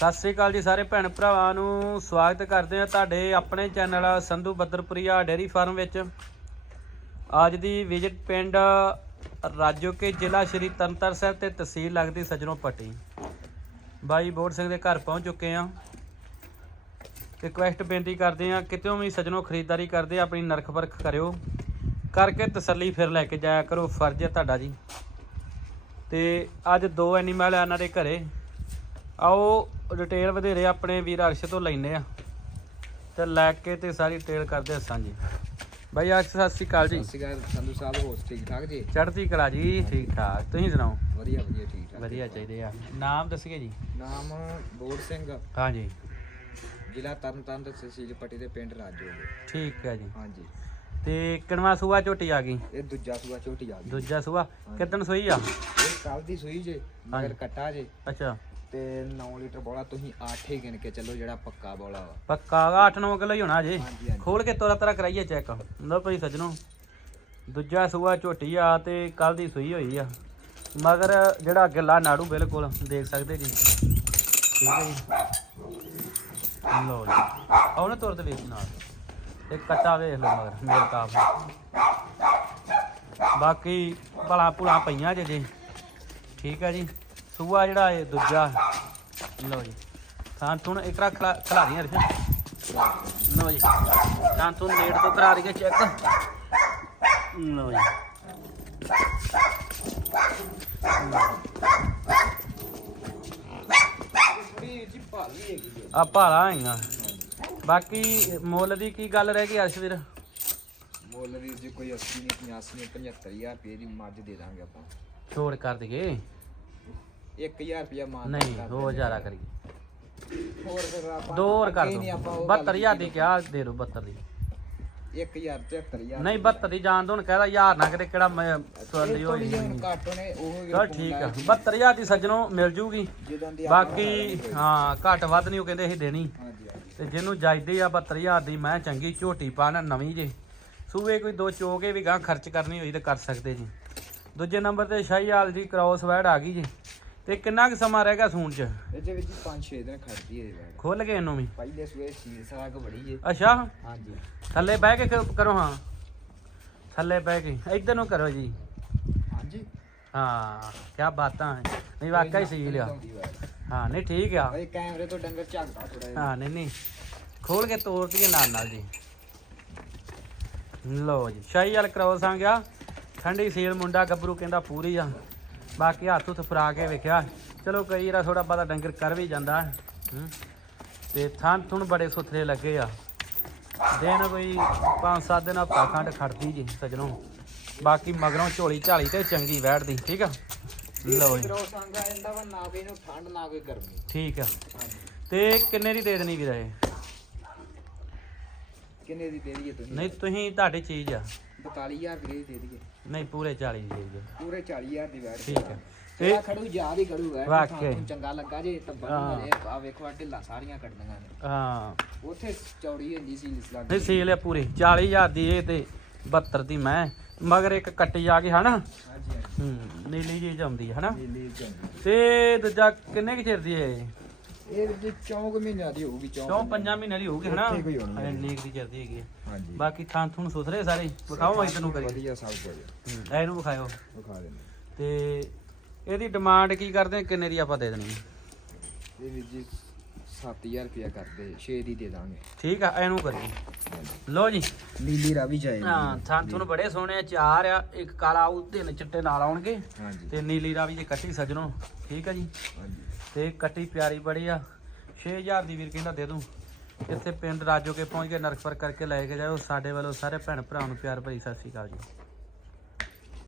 ਸਤਿ ਸ੍ਰੀ ਅਕਾਲ ਜੀ ਸਾਰੇ ਭੈਣ ਭਰਾਵਾਂ ਨੂੰ। ਸਵਾਗਤ ਕਰਦੇ ਹਾਂ ਤੁਹਾਡੇ ਆਪਣੇ channel Sandhu Badarpuria dairy farm ਵਿੱਚ। ਅੱਜ ਦੀ ਵਿਜ਼ਿਟ ਪਿੰਡ ਰਾਜੋਕੇ ਜ਼ਿਲ੍ਹਾ ਸ਼੍ਰੀ ਤਰਨਤਾਰਨ ਸਾਹਿਬ ਤੇ ਤਹਿਸੀਲ ਲੱਗਦੀ ਸਜਣੋਂ ਪੱਟੀ। ਬਾਈ ਬੋੜ ਸਿੰਘ ਦੇ ਘਰ ਪਹੁੰਚ ਚੁੱਕੇ ਹਾਂ। ਰਿਕੁਐਸਟ ਬੇਨਤੀ ਕਰਦੇ ਹਾਂ ਕਿਤੇੋਂ ਵੀ ਸਜਣੋਂ ਖਰੀਦਦਾਰੀ ਕਰਦੇ ਆਪਣੀ ਨਰਖ ਪਰਖ ਕਰਿਓ। ਕਰਕੇ ਤਸੱਲੀ ਫਿਰ ਲੈ ਕੇ ਜਾਇਆ ਕਰੋ, ਫਰਜ਼ ਹੈ ਤੁਹਾਡਾ ਜੀ। ਤੇ ਅੱਜ ਦੋ ਐਨੀਮਲ ਆ ਇਹਨਾਂ ਦੇ ਘਰੇ। ਆਓ ਡਿਟੇਲ ਵਧੇਰੇ ਆਪਣੇ ਵੀਰ ਅਰਸ਼ ਤੋਂ ਲੈਨੇ ਆ ਤੇ ਲੈ ਕੇ ਤੇ ਸਾਰੀ ਡਿਟੇਲ ਕਰਦੇ ਹਾਂ ਸਾਂਝੀ। ਬਾਈ ਅਰਸ਼ ਸਤਿ ਸ਼੍ਰੀ ਅਕਾਲ ਜੀ। ਸਤਿ ਸ਼੍ਰੀ ਅਕਾਲ ਸੰਧੂ ਸਾਹਿਬ ਹੋਰ ਠੀਕ ਠਾਕ ਜੀ? ਚੜ੍ਹਦੀ ਕਲਾ ਜੀ ਠੀਕ ਠਾਕ। ਤੁਸੀਂ ਸੁਣਾਓ? ਵਧੀਆ ਵਧੀਆ ਠੀਕ ਠਾਕ ਵਧੀਆ ਚਾਹੀਦੇ ਆ। ਨਾਮ ਦੱਸੀਏ ਜੀ। ਨਾਮ ਬੋੜ ਸਿੰਘ। ਹਾਂਜੀ। ਜ਼ਿਲ੍ਹਾ ਤਰਨਤਾਰਨ ਤੇ ਤਹਿਸੀਲ ਪੱਟੀ ਦੇ ਪਿੰਡ ਰਾਜੋ ਦੇ ਠੀਕ ਹੈ ਜੀ। ਹਾਂਜੀ। ਤੇ ਕਿਣਵਾ ਸੂਆ ਝੋਟੀ ਆ ਗਈ? ਇਹ ਦੂਜਾ ਸੂਆ ਝੋਟੀ ਆ ਗਈ। ਦੂਜਾ ਸੂਆ। ਕਿਦਨ ਸੋਈ ਆ? ਇਹ ਕੱਲ ਦੀ ਸੂਈ ਜੇ ਮਗਰ। ਕੱਟਾ ਜੇ। ਅੱਛਾ। ਤੇ 9 ਲੀਟਰ ਬੋਲਾ ਤੁਸੀਂ 8 ਹੀ ਗਿਣ ਕੇ ਚੱਲੋ ਜਿਹੜਾ ਪੱਕਾ ਬੋਲਾ ਵਾ। ਪੱਕਾ 8-9 ਕਿਲੋ ਹੀ ਹੋਣਾ ਜੀ। ਹਾਂਜੀ ਹਾਂਜੀ। ਖੋਲ ਕੇ ਤੋਰਾ ਤਰਾ ਕਰਾਈਏ ਚੈੱਕ ਲਓ ਭਾਈ ਸੱਜਣੋ ਦੂਜਾ ਸੂਆ ਝੋਟੀ ਆ ਤੇ ਕੱਲ ਦੀ ਸੂਈ ਹੋਈ ਆ। ਮਗਰ ਜਿਹੜਾ ਗਿੱਲਾ ਨਾੜੂ ਬਿਲਕੁਲ ਦੇਖ ਸਕਦੇ ਜੀ। ਠੀਕ ਹੈ ਜੀ। ਲਓ ਜੀ। ਆਉ ਨਾ ਤੁਰ ਤੇ ਵੇਖ ਨਾਲ। ਤੇ ਕੱਟਾ ਵੇਖ ਲਓ ਮਗਰ ਮੇਰੇ ਕਾਫ ਬਾਕੀ ਭਲਾ ਭੁਲਾ ਪਈਆਂ ਜੇ ਜੀ। ਠੀਕ ਹੈ ਜੀ। ਸੂਆ ਜਿਹੜਾ ਇਹ ਦੂਜਾ। ਲਓ ਜੀ। ਥਾਂ ਖਲਾ ਖਲਾ ਦੀਆਂ ਰਖ ਲਓ ਜੀ। ਥਾਂ ਤੁਣ ਨੇੜ ਤੋਂ ਕਰਾ ਦਈਏ ਚੈੱਕ। ਲਓ ਜੀ। ਆ ਭਾਲਾ ਹੈਗਾ ਬਾਕੀ ਮੁੱਲ ਦੀ ਕੀ ਗੱਲ ਰਹਿ ਗਈ ਅਰਸ਼ਵੀਰ ਮੁੱਲ ਵੀਰ ਜੀ ਕੋਈ 80 ਨਹੀਂ 85 ਨਹੀਂ 75000 ਰੁਪਏ ਦੀ ਮੱਝ ਦੇ ਦਾਂਗੇ ਆਪਾਂ। ਛੋੜ ਕਰ ਦਈਏ। 1000 ਰੁਪਇਆ ਮਾਨ ਨਹੀਂ ਹੋ ਜਾਰਾ ਕਰੀਏ। ਹੋਰ ਫਿਰ ਆਪਾਂ ਦੋ ਹੋਰ ਕਰ ਅੱਗੇ ਦੋ। ਨਹੀਂ ਆਪਾਂ ਉਹ ਗੱਲ 72000 ਦੀ ਕਿਹਾ ਦੇ ਦੋ 72 ਦੀ? 1000 73000 ਨਹੀਂ 72 ਦੀ ਜਾਣ ਦੋ ਹੁਣ ਕਹਿਦਾ ਯਾਰ ਨਾ ਕਿਤੇ ਕਿਹੜਾ ਮੈਂ ਤੁਹਾਡੀ ਹੋਈ। ਹੁਣ ਘੱਟ ਨੇ ਉਹ ਵੀ ਚਲ ਠੀਕ ਆ। 72000 ਦੀ ਸੱਜਣੋਂ ਮਿਲ ਜੂਗੀ। ਜਦੋਂ ਦੀ ਬਾਕੀ ਹਾਂ ਘੱਟ ਵੱਧ ਨਹੀਂ ਉਹ ਕਹਿੰਦੇ ਅਸੀਂ ਦੇਣੀ। ਹਾਂਜੀ ਹਾਂਜੀ। ਤੇ ਜਿਹਨੂੰ ਜਾਇਦੀ ਆ 72000 ਦੀ ਮੈਂ ਚੰਗੀ ਝੋਟੀ ਪਾਣ ਨਵੀਂ ਜੇ। ਸੂਏ ਕੋਈ ਦੋ ਚੋਕੇ ਵੀ ਗਾਂ ਖਰਚ ਕਰਨੀ ਹੋਈ ਤੇ ਕਰ ਸਕਦੇ ਜੀ। ਦੂਜੇ ਨੰਬਰ ਤੇ ਸ਼ਾਹੀਵਾਲ ਦੀ ਕ੍ਰਾਸ ਵੈਡ ਆ ਗਈ ਜੀ। ਤੇ ਕਿੰਨਾ ਕੁ ਸਮਾਂ ਰਹਿ ਗਿਆ ਸੂਣ ਚ? ਇਹਦੇ ਵਿੱਚ 5-6 ਦਿਨ ਖੜਦੀ ਹੈ ਬੈਗ ਖੁੱਲ ਗਏ ਇਹਨੂੰ ਵੀ? ਪਹਿਲੇ ਸਵੇਰ ਸੀਲ ਸਾਗ ਬੜੀ ਜੇ ਅੱਛਾ। ਹਾਂਜੀ। ਥੱਲੇ ਬਹਿ ਕੇ ਕ- ਕਰੋ ਹਾਂ। ਥੱਲੇ ਬਹਿ ਕੇ। ਇੱਧਰ ਨੂੰ ਕਰੋ ਜੀ। ਹਾਂਜੀ। ਹਾਂ ਕੀ ਬਾਤਾਂ ਹੈ ਨਹੀਂ ਵਾਕਈ ਸੀ ਲਿਆ ਹਾਂ ਨਹੀਂ ਠੀਕ ਆ। ਇਹ ਕੈਮਰੇ ਤੋਂ ਡੰਗਰ ਝਾਕਦਾ ਥੋੜਾ ਜਿਹਾ। ਹਾਂ ਨਹੀਂ ਨਹੀਂ। ਖੋਲ ਕੇ ਤੋੜਤੀ ਨਾਲ ਨਾਲ ਜੀ। ਲਓ ਜੀ ਸ਼ਾਹੀ ਵਾਲ ਕ੍ਰੋਸ ਆ। ਗਿਆ ਠੰਡੀ ਸੀਲ ਮੁੰਡਾ ਗੱਭਰੂ ਕਹਿੰਦਾ ਪੂਰੀ ਆ। ਬਾਕੀ ਹੱਥ ਹੁੱਥ ਫਰਾ ਕੇ ਵੇਖਿਆ। ਚਲੋ ਕਈ ਵਾਰ ਥੋੜਾ ਬਾਦਾ ਡੰਗਰ ਕਰ ਵੀ ਜਾਂਦਾ। ਹੂੰ। ਤੇ ਥਾਂ ਥੁਣ ਬੜੇ ਸੁਥਰੇ ਲੱਗੇ ਆ। ਦਿਨ ਕੋਈ 5-7 ਦਿਨ ਹਫ਼ਤਾ ਖੰਡ ਖੜਦੀ ਜੀ ਸਜਣੋ। ਬਾਕੀ ਮਗਰੋਂ ਝੋਲੀ ਝਾਲੀ ਤੇ ਚੰਗੀ ਵੈੜਦੀ ਠੀਕ ਆ? ਲਓ ਜੀ। ਰੋ ਸੰਗਾ ਇਹਦਾ ਵਾ ਨਾ ਕੋਈ ਨੂੰ ਠੰਡ ਨਾ ਕੋਈ ਗਰਮੀ ਠੀਕ ਆ। ਤੇ ਕਿੰਨੇ ਦੀ ਦੇ ਦੇਣੀ ਵੀਰ? ਕਿੰਨੇ ਦੀ ਦੇ ਦਈਏ ਤੁਸੀਂ? ਨਹੀਂ ਤੁਸੀਂ ਤੁਹਾਡੀ ਚੀਜ਼ ਆ। 42000 ਰੁਪਏ ਦੀ ਦੇ ਦਈਏ। ਨਹੀਂ ਪੂਰੇ 40 ਦੀ ਦੇ ਦਿਓ। ਪੂਰੇ 40000 ਦੀ ਬੈਠ ਠੀਕ ਹੈ। ਤੇ ਖੜੂ ਯਾਦ ਹੀ ਖੜੂ ਹੈ। ਤੁਹਾਨੂੰ ਚੰਗਾ ਲੱਗਾ ਜੇ ਤਾਂ। ਬਣੇ ਆ ਵੇਖੋ ਆ ਢਿੱਲਾ ਸਾਰੀਆਂ ਕੱਢਣੀਆਂ ਨੇ। ਹਾਂ। ਉੱਥੇ ਚੌੜੀ ਹੁੰਦੀ ਸੀ ਨਹੀਂ ਸੀਲ ਆ ਪੂਰੀ। 40000 ਦੀ ਇਹ ਤੇ 72 ਦੀ ਮੈਂ। ਮਗਰ ਇੱਕ ਕੱਟੀ ਆ ਗਈ ਹਨਾ? ਹਾਂਜੀ ਹੂੰ ਨੀਲੀ ਜੀ ਜਾਂਦੀ ਹੈ ਹਨਾ? ਨੀਲੀ ਤੇ ਦੂਜਾ ਕਿੰਨੇ ਕੁ ਚਿਰ ਦੀ ਹੈ ਇਹ ਇਹ ਜੀ ਚੌਂਕ ਮਹੀਨਿਆਂ ਦੀ ਹੋਊਗੀ ਚੌਂਕ ਚੌਂ ਪੰਜਾਂ ਮਹੀਨੇ ਦੀ ਹੋਊਗੀ ਹਨਾ? ਉੱਥੇ ਕੋਈ ਹੋਣੀ ਹੈ। ਇੰਨੀ ਕੁ ਦੀ ਚਿਰ ਦੀ ਹੈਗੀ ਹੈ। ਹਾਂਜੀ। ਬਾਕੀ ਥਾਂ ਥੁਣ ਸੁਥਰੇ ਸਾਰੇ। ਵਿਖਾਓ ਅਸੀਂ ਤੈਨੂੰ ਕਰੀ। ਵਧੀਆ ਸਭ ਕੁਝ ਹੂੰ, ਇਹਨੂੰ ਵਿਖਾਇਓ। ਵਿਖਾ ਦਿੰਦੇ ਤੇ ਇਹਦੀ ਡਿਮਾਂਡ ਕੀ ਕਰਦੇ ਆ? ਕਿੰਨੇ ਦੀ ਆਪਾਂ ਦੇ ਦੇਣੀ ਹੈ? ਇਹ ਵੀ ਜੀ 7000 ਰੁਪਇਆ ਕਰਦੇ 6 ਦੀ ਦੇ ਦਾਂਗੇ। ਠੀਕ ਆ ਇਹਨੂੰ ਕਰੀ। ਲਓ ਜੀ। ਨੀਲੀ ਰਾਵੀ ਚਾਹੀਦੀ ਹਾਂ ਥਾਂ ਥੁਣ ਬੜੇ ਸੋਹਣੇ ਆ, ਚਾਰ ਆ ਇੱਕ ਕਾਲਾ ਉਹ ਤਿੰਨ ਚਿੱਟੇ ਨਾਲ ਆਉਣਗੇ। ਹਾਂਜੀ। ਤੇ ਨੀਲੀ ਰਾਵੀ ਜੇ ਕੱਟੀ ਸਜਣੋ। ਠੀਕ ਆ ਜੀ। ਹਾਂਜੀ। ਤੇ ਕੱਟੀ ਪਿਆਰੀ ਬੜੀ ਆ। 6000 ਦੀ ਵੀਰ ਕਹਿੰਦਾ ਦੇ ਦੂੰ। ਇੱਥੇ ਪਿੰਡ ਰਾਜੋ ਕੇ ਪਹੁੰਚ ਕੇ ਨਰਕਪਰ ਕਰਕੇ ਲੈ ਕੇ ਜਾਓ ਸਾਡੇ ਵੱਲੋਂ ਸਾਰੇ ਭੈਣ ਭਰਾਵਾਂ ਨੂੰ ਪਿਆਰ ਭਰੀ ਸਤਿ ਸ਼੍ਰੀ ਅਕਾਲ ਜੀ।